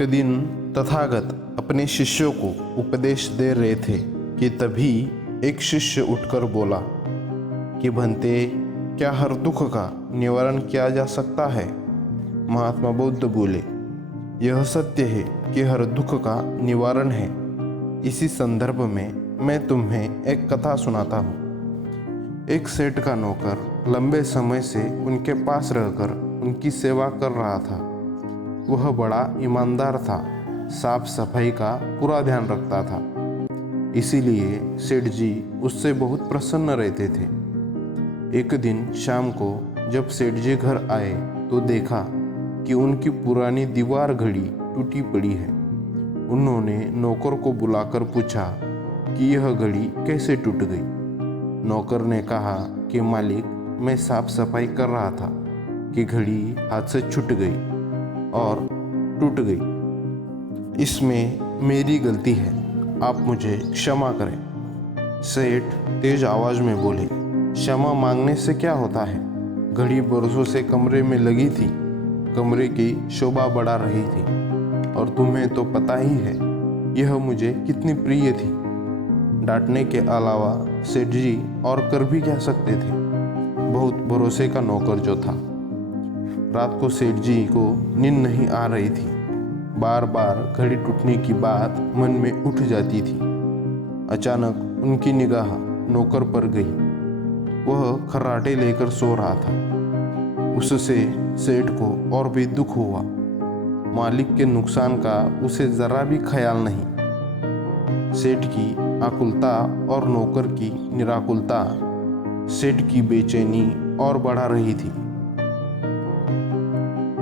एक दिन तथागत अपने शिष्यों को उपदेश दे रहे थे कि तभी एक शिष्य उठकर बोला कि भंते, क्या हर दुख का निवारण किया जा सकता है? महात्मा बुद्ध बोले, यह सत्य है कि हर दुख का निवारण है। इसी संदर्भ में मैं तुम्हें एक कथा सुनाता हूँ। एक सेठ का नौकर लंबे समय से उनके पास रहकर उनकी सेवा कर रहा था। वह बड़ा ईमानदार था, साफ सफाई का पूरा ध्यान रखता था। इसीलिए सेठ जी उससे बहुत प्रसन्न रहते थे। एक दिन शाम को जब सेठ जी घर आए तो देखा कि उनकी पुरानी दीवार घड़ी टूटी पड़ी है। उन्होंने नौकर को बुलाकर पूछा कि यह घड़ी कैसे टूट गई। नौकर ने कहा कि मालिक, मैं साफ सफाई कर रहा था कि घड़ी हाथ से छूट गई और टूट गई। इसमें मेरी गलती है, आप मुझे क्षमा करें। सेठ तेज आवाज में बोले, क्षमा मांगने से क्या होता है? घड़ी बरसों से कमरे में लगी थी, कमरे की शोभा बढ़ा रही थी और तुम्हें तो पता ही है यह मुझे कितनी प्रिय थी। डांटने के अलावा सेठ जी और कर भी क्या सकते थे? बहुत भरोसे का नौकर जो था। रात को सेठ जी को नींद नहीं आ रही थी। बार बार घड़ी टूटने की बात मन में उठ जाती थी। अचानक उनकी निगाह नौकर पर गई। वह खर्राटे लेकर सो रहा था। उससे सेठ को और भी दुख हुआ। मालिक के नुकसान का उसे जरा भी ख्याल नहीं। सेठ की आकुलता और नौकर की निराकुलता सेठ की बेचैनी और बढ़ा रही थी।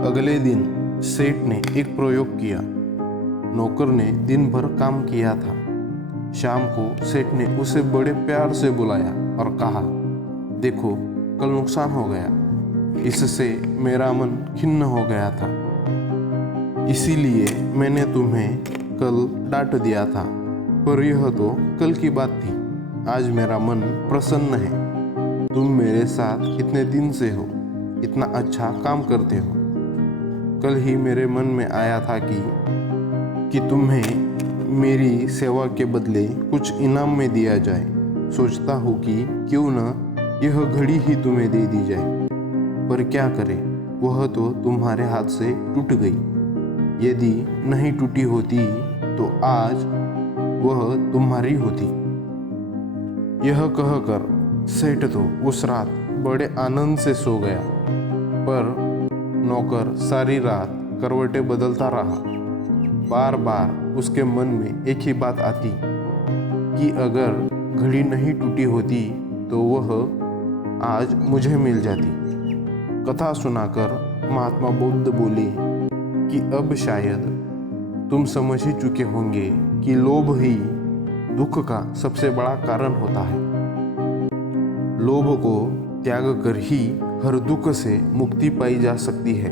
अगले दिन सेठ ने एक प्रयोग किया। नौकर ने दिन भर काम किया था। शाम को सेठ ने उसे बड़े प्यार से बुलाया और कहा, देखो, कल नुकसान हो गया। इससे मेरा मन खिन्न हो गया था। इसीलिए मैंने तुम्हें कल डांट दिया था, पर यह तो कल की बात थी। आज मेरा मन प्रसन्न है। तुम मेरे साथ इतने दिन से हो, इतना अच्छा काम करते हो। कल ही मेरे मन में आया था कि तुम्हें मेरी सेवा के बदले कुछ इनाम में दिया जाए। सोचता हूँ कि क्यों न यह घड़ी ही तुम्हें दे दी जाए, पर क्या करें, वह तो तुम्हारे हाथ से टूट गई। यदि नहीं टूटी होती तो आज वह तुम्हारी होती। यह कहकर सेठ तो उस रात बड़े आनंद से सो गया, पर नौकर सारी रात करवटें बदलता रहा। बार बार उसके मन में एक ही बात आती कि अगर घड़ी नहीं टूटी होती तो वह आज मुझे मिल जाती। कथा सुनाकर महात्मा बुद्ध बोले कि अब शायद तुम समझ ही चुके होंगे कि लोभ ही दुख का सबसे बड़ा कारण होता है। लोभ को त्याग कर ही हर दुख से मुक्ति पाई जा सकती है।